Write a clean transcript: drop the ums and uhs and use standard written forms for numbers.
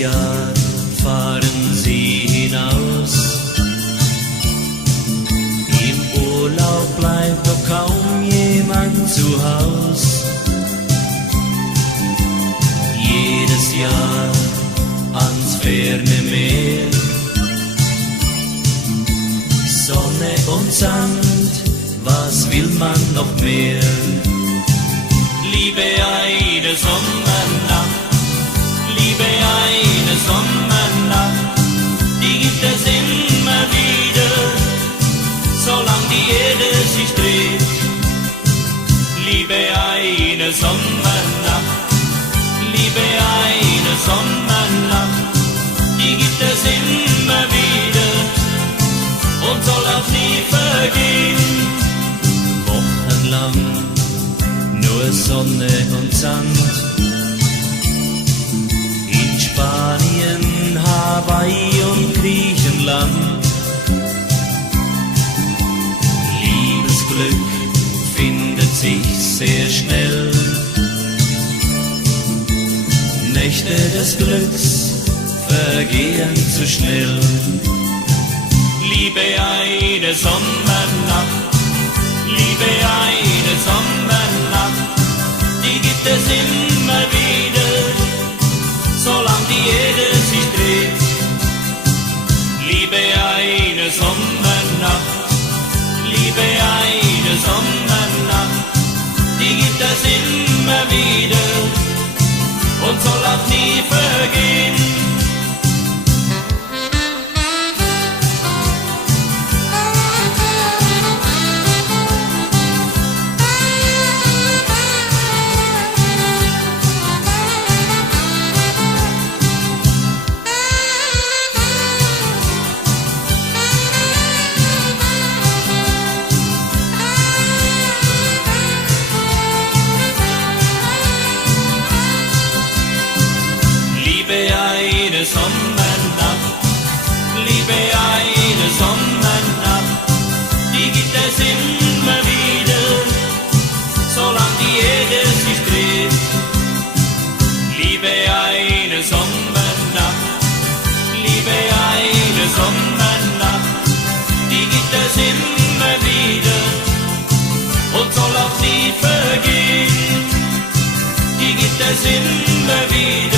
Jahr fahren sie hinaus. Im Urlaub bleibt doch kaum jemand zu Haus. Jedes Jahr ans ferne Meer, Sonne und Sand, was will man noch mehr? Liebe eine Sommernacht, Liebe eine Sommernacht, die gibt es immer wieder, solange die Erde sich dreht. Liebe eine Sommernacht, Liebe eine Sommernacht, die gibt es immer wieder und soll auch nie vergehen. Wochenlang nur Sonne und Sand, in Spanien, Hawaii und Griechenland. Liebesglück findet sich sehr schnell, Nächte des Glücks vergehen zu schnell. Liebe eine Sommernacht, Liebe eine Sommernacht, die gibt es immer wieder, solange die Erde sich dreht. Liebe eine Sommernacht, Liebe eine Sommernacht, die gibt es immer wieder und soll auch nie vergehen. Liebe eine Sommernacht, Liebe eine Sommernacht, die gibt es immer wieder, solange die Erde sich dreht. Liebe eine Sommernacht, Liebe eine Sommernacht, die gibt es immer wieder und soll auch nie vergehen. Die gibt es immer wieder